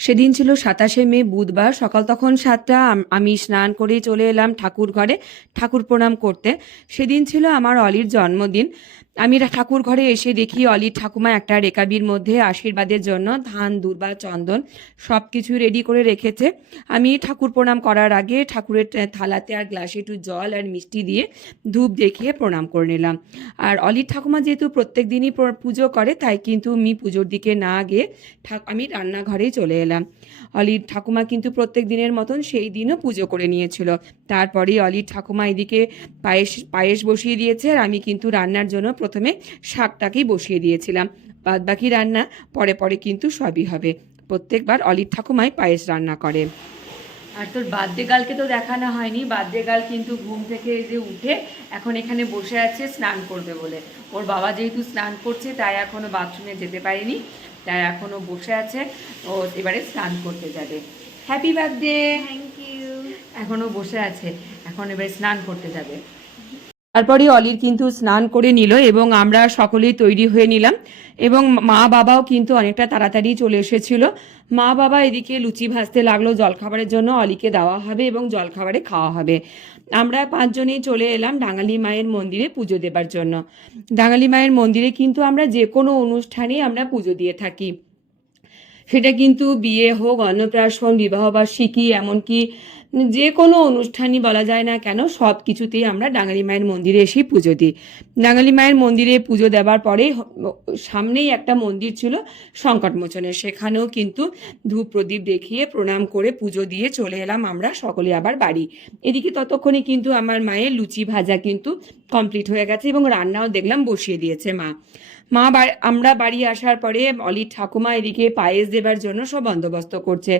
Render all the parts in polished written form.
সেদিন ছিল ২৭শে মে বুধবার। সকাল তখন ৭টা। আমি স্নান করে চলে এলাম ঠাকুর ঘরে ঠাকুর প্রণাম করতে। সেদিন ছিল আমার অলির জন্মদিন। আমি ঠাকুর ঘরে এসে দেখি অলির ঠাকুমা একটা রেকাবির মধ্যে আশীর্বাদের জন্য ধান, দূর্বা, চন্দন সব কিছু রেডি করে রেখেছে। আমি ঠাকুর প্রণাম করার আগে ঠাকুরের থালাতে আর গ্লাসে একটু জল আর মিষ্টি দিয়ে ধূপ দেখিয়ে প্রণাম করে নিলাম। আর অলির ঠাকুমা যেহেতু প্রত্যেক দিনই পুজো করে, তাই কিন্তু আমি পুজোর দিকে না গিয়ে আমি রান্নাঘরেই চলে এলাম। অলির ঠাকুমা কিন্তু প্রত্যেক দিনের মতন সেই দিনও পুজো করে নিয়েছিল। তারপরেই অলির ঠাকুমা এদিকে পায়েস বসিয়ে দিয়েছে, আর আমি কিন্তু রান্নার জন্য প্রথমে শাকটাকেই বসিয়ে দিয়েছিলাম। বাদ বাকি রান্না পরে পরে কিন্তু সবই হবে। প্রত্যেকবার অলির ঠাকুমাই পায়েস রান্না করে। আর তোর বার্থডে গার্লকে তো দেখানো হয়নি। বার্থডে গার্ল কিন্তু ঘুম থেকে যে উঠে এখন এখানে বসে আছে স্নান করবে বলে। ওর বাবা যেহেতু স্নান করছে তাই এখনও বাথরুমে যেতে পারেনি, তাই এখনও বসে আছে। ও এবারে স্নান করতে যাবে। Happy birthday. Thank you. এখনও বসে আছে, এখন এবারে স্নান করতে যাবে। তারপরে অলির কিন্তু স্নান করে নিল এবং আমরা সকলেই তৈরি হয়ে নিলাম, এবং মা বাবাও কিন্তু অনেকটা তাড়াতাড়ি চলে এসেছিল। মা বাবা এদিকে লুচি ভাজতে লাগলো, জলখাবারের জন্য অলিকে দেওয়া হবে এবং জলখাবারে খাওয়া হবে। আমরা ৫ জনেই চলে এলাম ডাঙালি মায়ের মন্দিরে পুজো দেবার জন্য। ডাঙালি মায়ের মন্দিরে কিন্তু আমরা যে কোনো অনুষ্ঠানেই আমরা পুজো দিয়ে থাকি। সেটা কিন্তু বিয়ে হোক, অন্নপ্রাশন, বিবাহবার্ষিকী, এমনকি যে কোনো অনুষ্ঠানই বলা যায় না কেন, সব কিছুতেই আমরা ডাঙালি মায়ের মন্দিরে এসেই পুজো দিই। ডাঙালি মায়ের মন্দিরে পুজো দেওয়ার পরে সামনেই একটা মন্দির ছিল সংকটমোচনের, সেখানেও কিন্তু ধূপ প্রদীপ দেখিয়ে প্রণাম করে পুজো দিয়ে চলে এলাম আমরা সকলে আবার বাড়ি। এদিকে ততক্ষণে কিন্তু আমার মায়ের লুচি ভাজা কিন্তু কমপ্লিট হয়ে গেছে এবং রান্নাও দেখলাম বসিয়ে দিয়েছে মা। আমরা বাড়ি আসার পরে অলির ঠাকুমা এদিকে পায়েস দেবার জন্য সব বন্দোবস্ত করছে।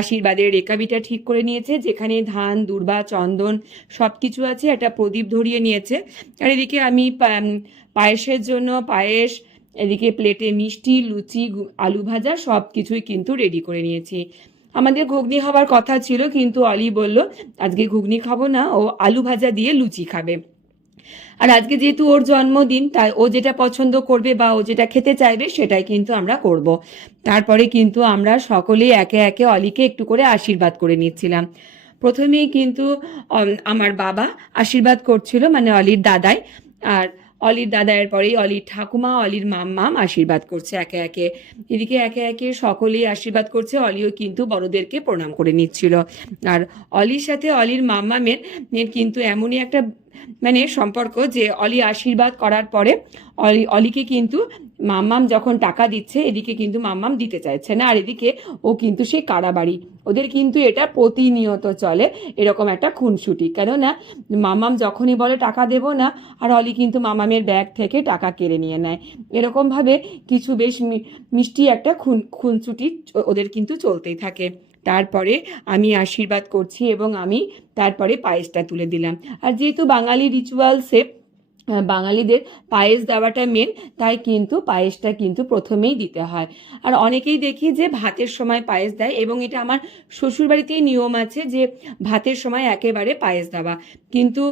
আশীর্বাদের রেকাবিটা ঠিক করে নিয়েছে, যেখানে ধান, দূর্বা, চন্দন সব কিছু আছে। একটা প্রদীপ ধরিয়ে নিয়েছে। আর এদিকে আমি পায়েসের জন্য পায়েস, এদিকে প্লেটে মিষ্টি, লুচি, আলু ভাজা সব কিছুই কিন্তু রেডি করে নিয়েছি। আমাদের ঘুগনি হবার কথা ছিল, কিন্তু অলি বলল আজকে ঘুগনি খাবো না, ও আলু ভাজা দিয়ে লুচি খাবে। আর আজকে যেহেতু ওর জন্মদিন, তাই ও যেটা পছন্দ করবে বা ও যেটা খেতে চাইবে সেটাই কিন্তু আমরা করব। তারপরে কিন্তু আমরা সকলেই একে একে অলিকে একটু করে আশীর্বাদ করে নিচ্ছিলাম। প্রথমেই কিন্তু আমার বাবা আশীর্বাদ করছিল, মানে অলির দাদাই। আর অলির দাদায়ের পরেই অলির ঠাকুমা, অলির মাম্মাম আশীর্বাদ করছে একে একে। এদিকে একে একে সকলেই আশীর্বাদ করছে, অলিও কিন্তু বড়দেরকে প্রণাম করে নিচ্ছিল। আর অলির সাথে অলির মাম্মামের কিন্তু এমনই একটা মানে সম্পর্ক যে অলি আশীর্বাদ করার পরে অলিকে কিন্তু মাম্মাম যখন টাকা দিচ্ছে, এদিকে কিন্তু মাম্মাম দিতে চাইছে না, আর এদিকে ও কিন্তু সেই কাড়াবাড়ি। ওদের কিন্তু এটা প্রতিনিয়ত চলে, এরকম একটা খুনসুটি। কেননা মাম্মাম যখনই বলে টাকা দেব না, আর অলি কিন্তু মাম্মামের ব্যাগ থেকে টাকা কেড়ে নিয়ে নেয়। এরকমভাবে কিছু বেশ মিষ্টি একটা খুনসুটি ওদের কিন্তু চলতেই থাকে। তারপরে আমি আশীর্বাদ করছি এবং আমি তারপরে পায়েসটা তুলে দিলাম। আর যেহেতু বাঙালি রিচুয়ালসে বাঙালিদের পায়েস দেওয়াটা মেন, তাই কিন্তু পায়েসটা কিন্তু প্রথমেই দিতে হয়। আর অনেকেই দেখি যে ভাতের সময় পায়েস দেয়, এবং এটা আমার শ্বশুরবাড়িতেই নিয়ম আছে যে ভাতের সময় একেবারে পায়েস দেওয়া। কিন্তু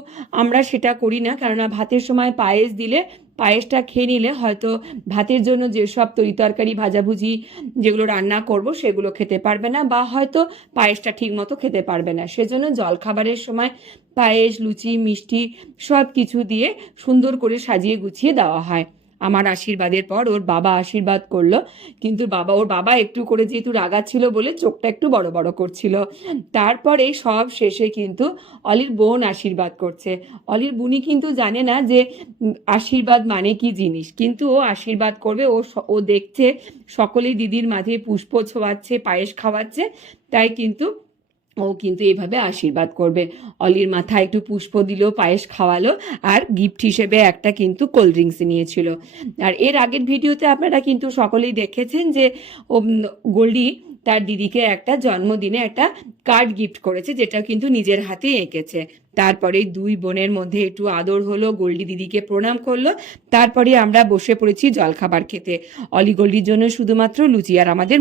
আমরা সেটা করি না, কেননা ভাতের সময় পায়েস দিলে পায়েসটা খেয়ে নিলে হয়তো ভাতের জন্য যেসব তরিতরকারি ভাজাভুজি যেগুলো রান্না করব সেগুলো খেতে পারবে না, বা হয়তো পায়েসটা ঠিক মতো খেতে পারবে না। সেজন্য জলখাবারের সময় পায়েস, লুচি, মিষ্টি সব কিছু দিয়ে সুন্দর করে সাজিয়ে গুছিয়ে দেওয়া হয়। আমার আশীর্বাদের পর ওর বাবা আশীর্বাদ করলো, কিন্তু ওর বাবা একটু করে যেহেতু রাগা ছিল বলে চোখটা একটু বড় বড় করছিল। তারপরে সব শেষে কিন্তু অলির বোন আশীর্বাদ করছে। অলির বুনি কিন্তু জানে না যে আশীর্বাদ মানে কি জিনিস, কিন্তু ও আশীর্বাদ করবে। ও দেখছে সকলেই দিদির মাঝে পুষ্প ছোঁয়াচ্ছে, পায়েস খাওয়াচ্ছে, তাই কিন্তু ও কিন্তু এইভাবে আশীর্বাদ করবে। অলির মাথায় একটু পুষ্প দিল, পায়েস খাওয়ালো, আর গিফট হিসেবে একটা কিন্তু কোল্ড ড্রিঙ্কস নিয়েছিল। আর এর আগের ভিডিওতে আপনারা কিন্তু সকলেই দেখেছেন যে গোল্ডি তার দিদিকে একটা জন্মদিনে একটা কার্ড গিফট করেছে, যেটা কিন্তু নিজের হাতে এঁকেছে। তারপরে দুই বোনের মধ্যে একটু আদর হলো, গোল্ডি দিদিকে প্রণাম করলো। তারপরে আমরা বসে পড়েছি জলখাবার খেতে। অলি গোল্ডির জন্য শুধুমাত্র লুচি, আর আমাদের